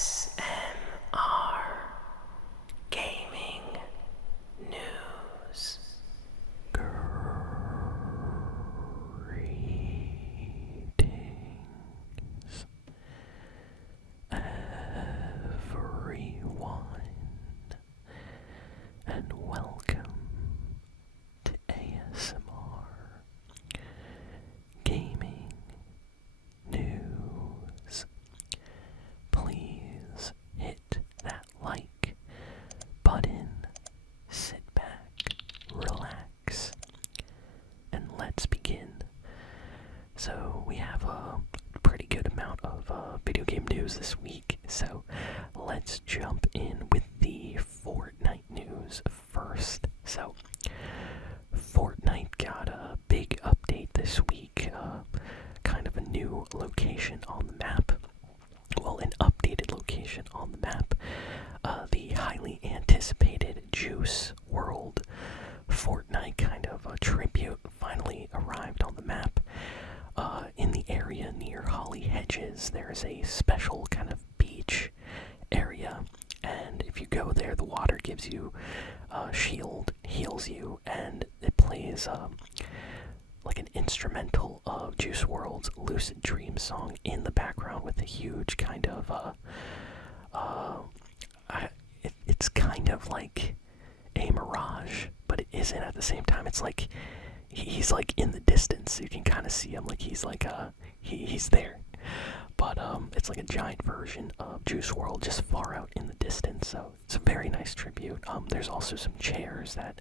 ASMR Gaming News. Greetings, everyone, and welcome to ASMR Gaming News. Please hit that like button, sit back, relax, and let's begin. So we have a pretty good amount of video game news this week, so let's jump in with the Fortnite news first. So Fortnite got a big update this week, kind of a new location on the map. Well, an updated location on the map. The highly anticipated Juice World Fortnite kind of a tribute finally arrived on the map. In the area near Holly Hedges, there's a special kind of beach area, and if you go there, the water gives you shield, heals you, and it plays like an instrumental of Juice WRLD's Lucid Dream song in the background with a huge kind of it's kind of like a mirage, but it isn't at the same time. It's like he's like in the distance. You can kind of see him, like he's like he's there, but it's like a giant version of Juice WRLD just far out in the distance. So it's a very nice tribute. There's also some chairs that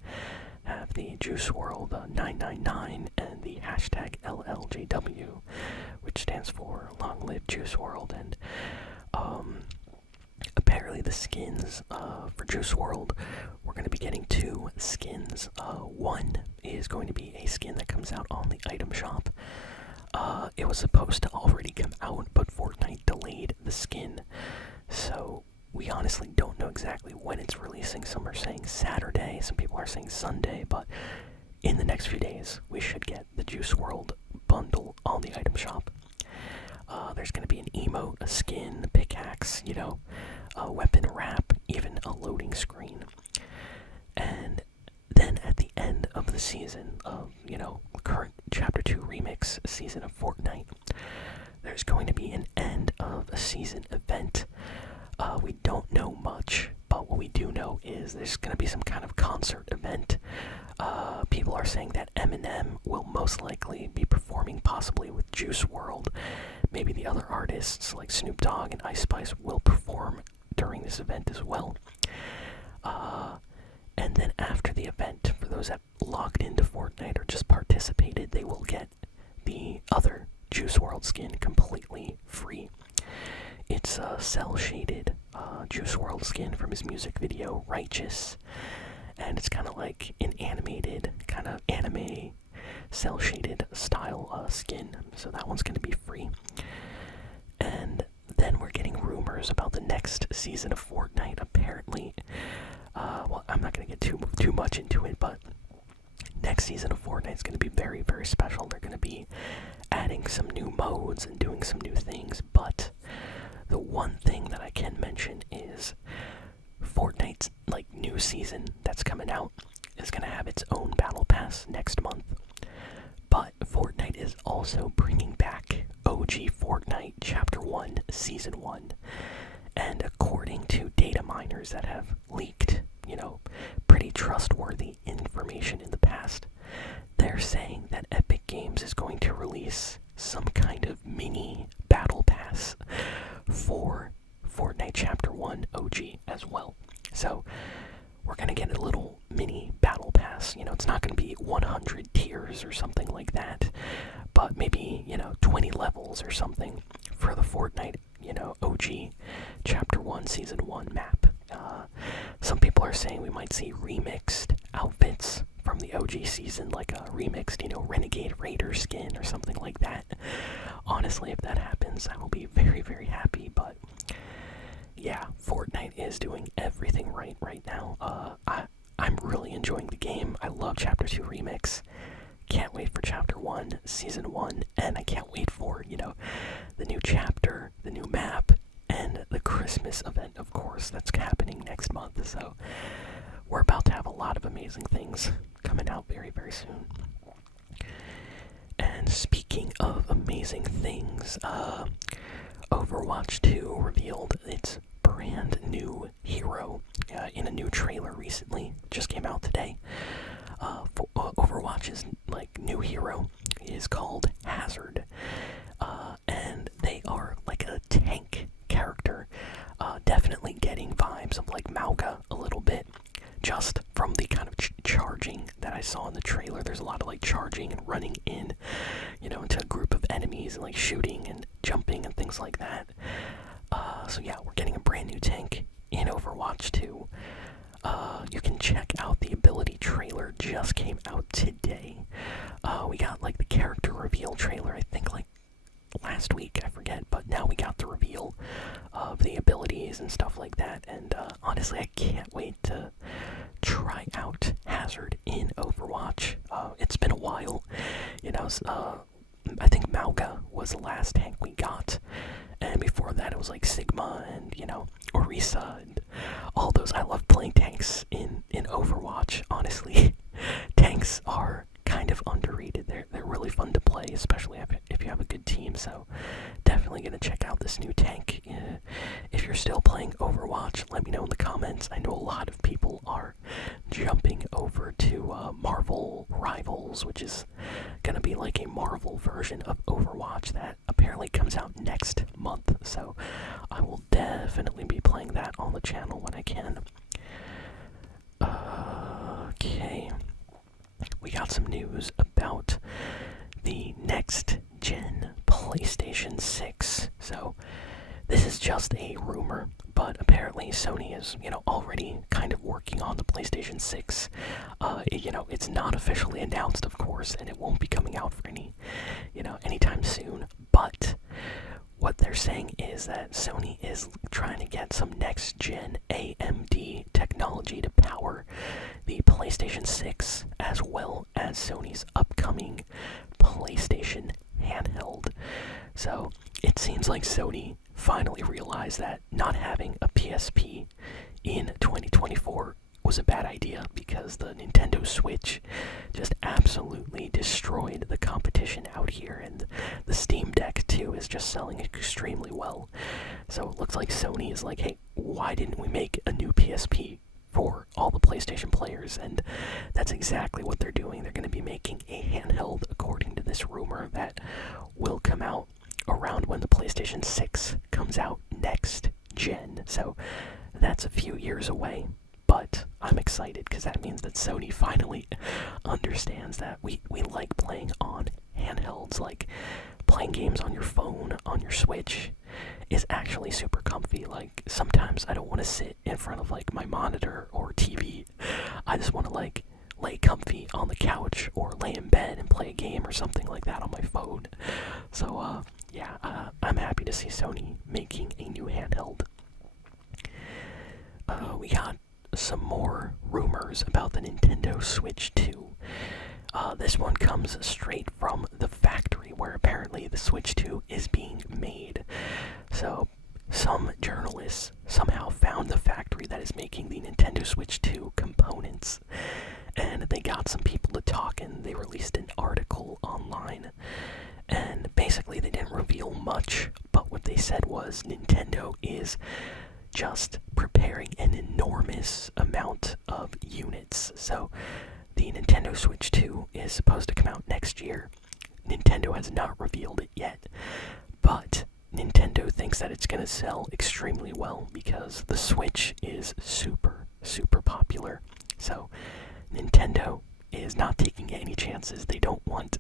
have the Juice WRLD 999 and the hashtag LLJW, which stands for Long Live Juice WRLD. And apparently the skins for Juice WRLD, we're going to be getting two skins. One is going to be a skin that comes out on the item shop. It was supposed to already come out, but Fortnite delayed the skin, so we honestly don't know exactly when it's releasing. Some are saying Saturday, some people are saying Sunday, but in the next few days we should get the Juice WRLD bundle on the item shop. There's going to be an emote, a skin, a pickaxe, a weapon wrap, even a loading screen. And then at the end of the season of, current Chapter 2 Remix season of Fortnite, there's going to be an end of a season event. We don't know much, but what we do know is there's going to be some kind of concert event. People are saying that Eminem will most likely be performing, possibly with Juice WRLD. Maybe the other artists like Snoop Dogg and Ice Spice will perform during this event as well. And then after the event, for those that logged into Fortnite or just participated, they will get the other Juice WRLD skin completely free. It's a cel-shaded Juice WRLD skin from his music video, Righteous. And it's kind of like an animated, kind of anime, cel-shaded style skin. So that one's going to be free. And then we're getting rumors about the next season of Fortnite. Apparently, well, I'm not going to get too much into it, but next season of Fortnite is going to be very, very special. They're going to be adding some new modes and doing some new things, but the one thing that I can mention is Fortnite's new season that's coming out is going to have its own battle pass next month. But Fortnite is also bringing back OG Fortnite Chapter 1 Season 1. And according to data miners that have leaked, pretty trustworthy information in the past, they're saying that Epic Games is going to release some kind of mini battle pass for Fortnite Chapter 1 OG as well. So we're going to get a little mini battle pass. It's not going to be 100 tiers or something like that, but maybe, 20 levels or something for the Fortnite, OG Chapter 1 Season 1 map. Some people are saying we might see remixed outfits from the OG season, like a remixed, Renegade Raider skin or something like that. Honestly, if that happens, I will be very, very happy, but yeah, Fortnite is doing everything right now. I'm really enjoying the game. I love Chapter 2 Remix. Can't wait for Chapter 1, Season 1, and I can't wait for, the new chapter, the new map, and the Christmas event, of course, that's happening next month. So we're about to have a lot of amazing things coming out very, very soon. And speaking of amazing things, Overwatch 2 revealed its brand new hero in a new trailer recently. Just came out today. Overwatch's new hero is called Hazard, and they are like a tank character. Definitely getting vibes of like Mauga a little bit, just from the kind of charging that I saw in the trailer. There's a lot of like charging and running in, into a group of enemies and like shooting and jumping and things like that. So yeah, we're getting a brand new tank in Overwatch 2. You can check out the ability trailer, just came out today. We got like the character reveal trailer, I think like last week, I forget, but now we got the reveal of the abilities and stuff like that, and honestly, I can't wait to try out Hazard in Overwatch. It's been a while, I think Mauga was the last tank we got, and before that it was like Sigma and, Orisa and all those. I love playing tanks in Overwatch, honestly. Tanks are kind of underrated. They're really fun to play, especially if you have a good team, so definitely gonna check out this new tank. If you're still playing Overwatch, let me know in the comments. I know a lot of people are jumping over to Marvel Rivals, which is gonna be like a Marvel version of Overwatch that apparently comes out next month, so I will definitely be playing that on the channel when I can. Okay, we got some news about the next gen PlayStation 6. So this is just a rumor, but apparently Sony is, already kind of working on the PlayStation 6. It's not officially announced, of course, and it won't be coming out for anytime soon, but what they're saying is that Sony is trying to get some next-gen AMD technology to power the PlayStation 6, as well as Sony's upcoming PlayStation Handheld. So it seems like Sony finally realized that not having a PSP in 2024 was a bad idea, because the Nintendo Switch just absolutely destroyed the competition out here, and the Steam Deck too is just selling extremely well. So it looks like Sony is like, hey, why didn't we make a new PSP for all the PlayStation players? And that's exactly what they're doing. They're going to be making a handheld, according to this rumor, that will come out around when the PlayStation 6 comes out next gen. So that's a few years away. But I'm excited because that means that Sony finally understands that we like playing on handhelds. Like, playing games on your phone, on your Switch, is actually super comfy. Like, sometimes I don't want to sit in front of like my monitor or TV. I just want to like lay comfy on the couch or lay in bed and play a game or something like that on my phone. So I'm happy to see Sony making a new handheld. We got some more rumors about the Nintendo Switch 2. This one comes straight from the factory, where apparently the Switch 2 is being made. So some journalists somehow found the factory that is making the Nintendo Switch 2 components, and they got some people to talk, and they released an article online. And basically they didn't reveal much, but what they said was Nintendo is just preparing an enormous amount of units. So the Nintendo Switch 2 is supposed to come out next year. Nintendo has not revealed it yet, but Nintendo thinks that it's going to sell extremely well because the Switch is super, super popular. So Nintendo is not taking any chances. They don't want,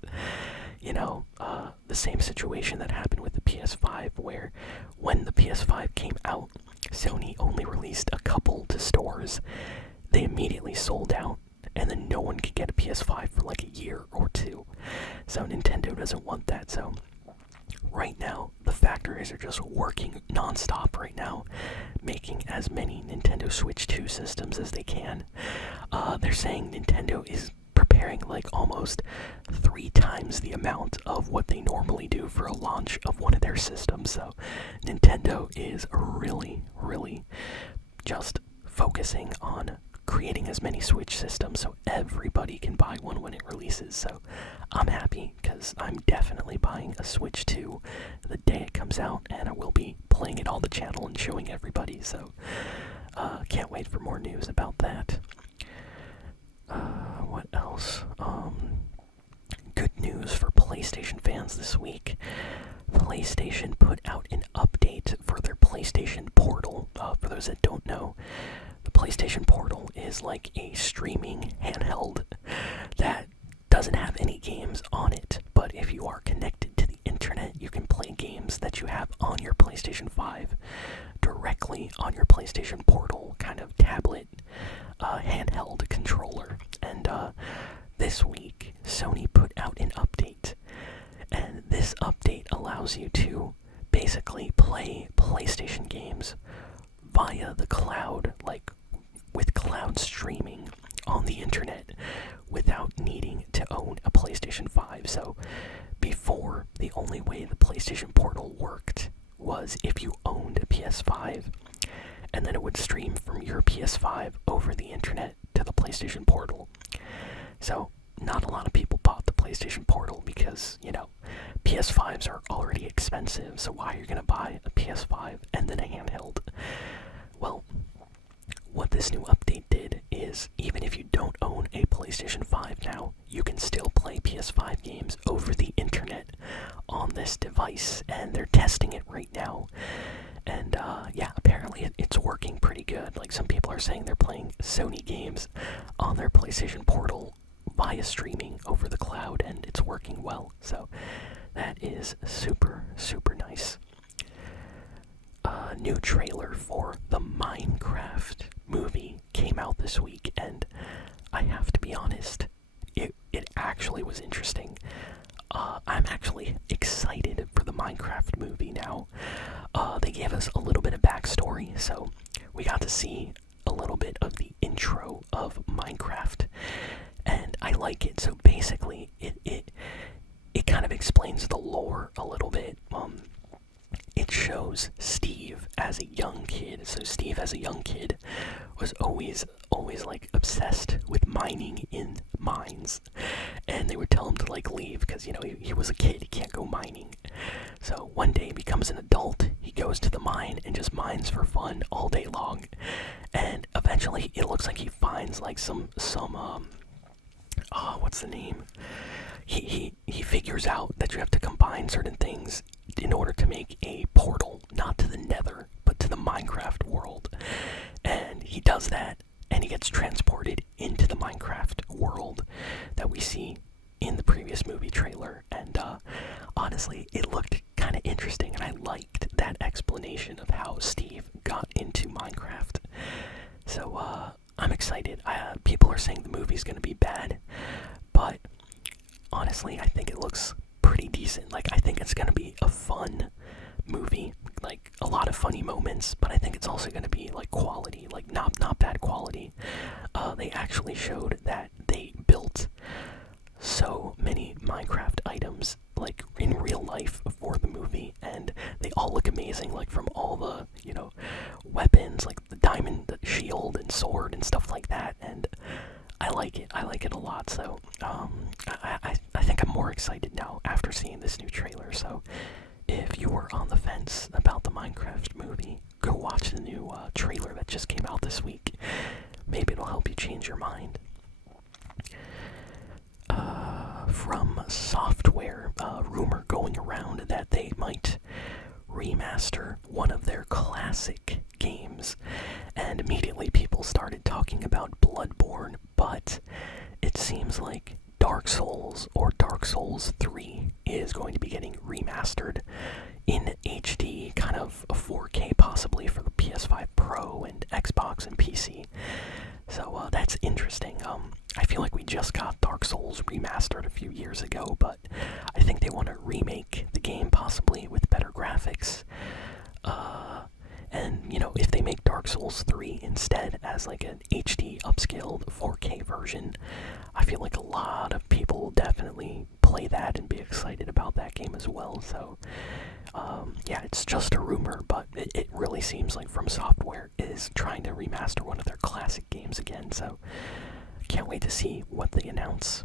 the same situation that happened with the PS5, where when the PS5 came out, Sony only released a couple to stores. They immediately sold out, and then no one could get a PS5 for like a year or two. So Nintendo doesn't want that. So right now, the factories are just working non-stop right now, making as many Nintendo Switch 2 systems as they can. They're saying Nintendo is preparing preparing like almost 3 times the amount of what they normally do for a launch of one of their systems. So Nintendo is really, really just focusing on creating as many Switch systems so everybody can buy one when it releases. So I'm happy because I'm definitely buying a Switch 2 the day it comes out, and I will be playing it on the channel and showing everybody. So can't wait for more news about that. What else? Good news for PlayStation fans this week. PlayStation put out an update for their PlayStation Portal. For those that don't know, the PlayStation Portal is like a streaming handheld that doesn't have any games on it, but if you are connected to the internet, you can play games that you have on your PlayStation 5 directly on your PlayStation Portal kind of tablet handheld controller. And this week, Sony put out an update, and this update allows you to basically play PlayStation games via the cloud, like with cloud streaming on the internet without needing to own a PlayStation 5. So before, the only way the PlayStation Portal worked was if you owned a PS5, and then it would stream from your PS5 over the internet to the PlayStation Portal. So not a lot of people bought the PlayStation Portal because, you know, PS5s are already expensive, so why are you going to buy a PS5 and then a handheld? Well, what this new update did is, even if you don't own a PlayStation 5 now, you can still play PS5 games over the internet on this device, and they're testing it right now. And yeah, apparently it's working pretty good. Like, some people are saying they're playing Sony games on their PlayStation Portal via streaming over the cloud, and it's working well. So that is super, super nice. A new trailer for the Minecraft movie came out this week, and I have to be honest, it actually was interesting. I'm actually excited for the Minecraft movie now. They gave us a little bit of backstory, so we got to see a little bit of the intro of Minecraft, and I like it. So basically, it kind of explains the lore a little bit. It shows Steve as a young kid. So Steve as a young kid was always like obsessed with mining in mines, and they would tell him to like leave because, you know, he was a kid, he can't go mining. So one day he becomes an adult, he goes to the mine and just mines for fun all day long, and eventually it looks like he finds like some what's the name? He figures out that you have to combine certain things in order to make a portal, not to the Nether, but to the Minecraft world. And he does that, and he gets transported into the Minecraft world that we see in the previous movie trailer. And honestly, it looked kind of interesting, and I liked that explanation of how Steve got into Minecraft. So I'm excited. People are saying the movie's going to be bad, but honestly, I think it looks pretty decent. Like, I think it's gonna be a fun movie, like a lot of funny moments, but I think it's also gonna be like quality, like not bad quality. They actually showed that they built so many Minecraft items like in real life for the movie, and they all look amazing, like from all the, you know, weapons, like the diamond, the shield and sword and stuff like that. And I like it a lot. So I think I'm more excited now after seeing this new trailer. So if you were on the fence about the Minecraft movie, go watch the new trailer that just came out this week. Maybe it'll help you change your mind. From Software, a rumor going around that they might remaster one of their classic games, and immediately people started talking about Bloodborne, but it seems like Dark Souls, or Dark Souls 3, is going to be getting remastered in HD, kind of a 4K possibly for the PS5 Pro and Xbox and PC. So that's interesting. I feel like we just got Dark Souls remastered a few years ago, but I think they want to remake the game possibly with better graphics. And, you know, if they make Dark Souls 3 instead as like an HD upscaled 4K version, I feel like a lot sure, but it really seems like From Software is trying to remaster one of their classic games again, so can't wait to see what they announce.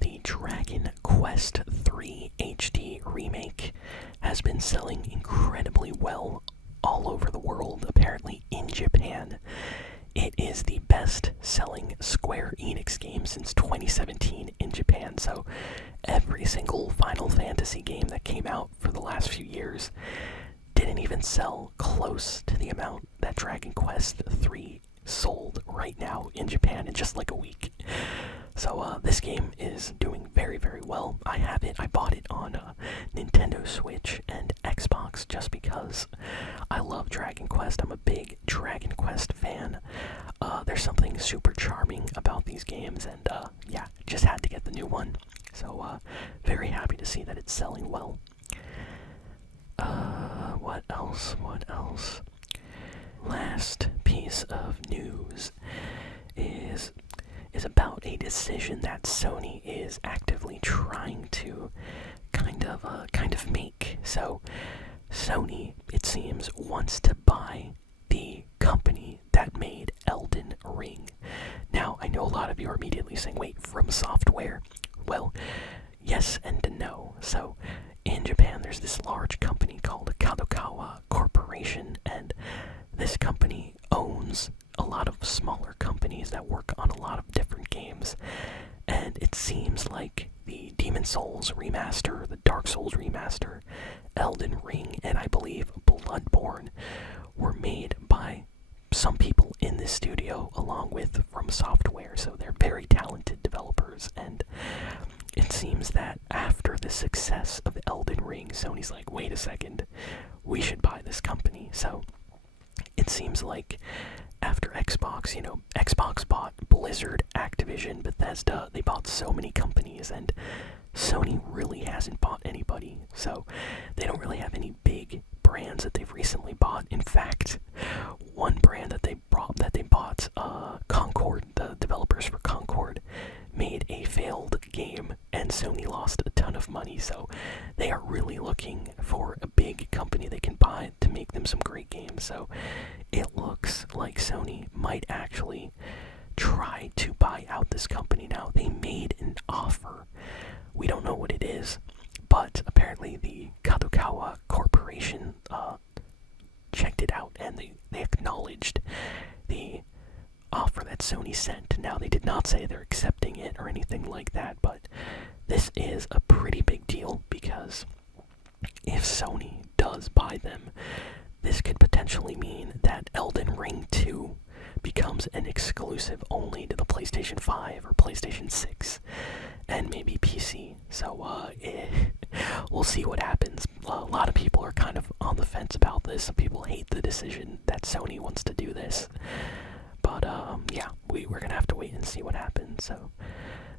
The Dragon Quest III HD remake has been selling incredibly well all over the world, apparently in Japan. It is the best-selling Square Enix game since 2017 in Japan, so every single Final Fantasy game that came out for the last few years didn't even sell close to the amount that Dragon Quest III sold right now in Japan in just like a week. So this game is doing very, very well. I have it. I bought it on Nintendo Switch and Xbox just because I love Dragon Quest. I'm a big Dragon Quest fan. There's something super charming about these games, and yeah, just had to get the new one. So very happy to see that it's selling well. What else? What else? Last piece of news is about a decision that Sony is actively trying to kind of make. So Sony, it seems, wants to buy the company that made Elden Ring. Now, I know a lot of you are immediately saying, wait, From Software? Well, yes and no. So in Japan, there's this large company called Kadokawa Corporation, and this company owns a lot of smaller companies that work on a lot of different games. And it seems like the Demon Souls remaster, the Dark Souls remaster, Elden Ring, and I believe Bloodborne were made by some people in this studio along with From Software, so they're very talented developers. And it seems that after the success of Elden Ring, Sony's like, wait a second, we should buy this company. So it seems like after Xbox, Xbox bought Blizzard, Activision, Bethesda, they bought so many companies, and Sony really hasn't bought anybody. So they don't really have any big brands that they've recently bought. In fact, one brand that they bought, Concord, the developers for Concord, made a failed game, and Sony lost a ton of money. So they are really looking for a big company they can buy to make them some great games. So it looks like Sony might actually try to buy out this company now. They made an offer. We don't know what it is, but apparently the Kadokawa Corporation checked it out, and they acknowledged the offer that Sony sent. Now, they did not say they're accepting it or anything like that, but this is a pretty big deal, because if Sony does buy them, this could potentially mean that Elden Ring 2 becomes an exclusive only to the PlayStation 5 or PlayStation 6 and maybe PC. So we'll see what happens. A lot of people are kind of on the fence about this. Some people hate the decision that Sony wants to do this. But yeah, we're gonna have to wait and see what happens. So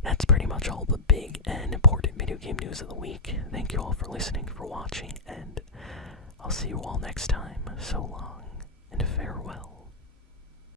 that's pretty much all the big and important video game news of the week. Thank you all for listening, for watching, and I'll see you all next time. So long.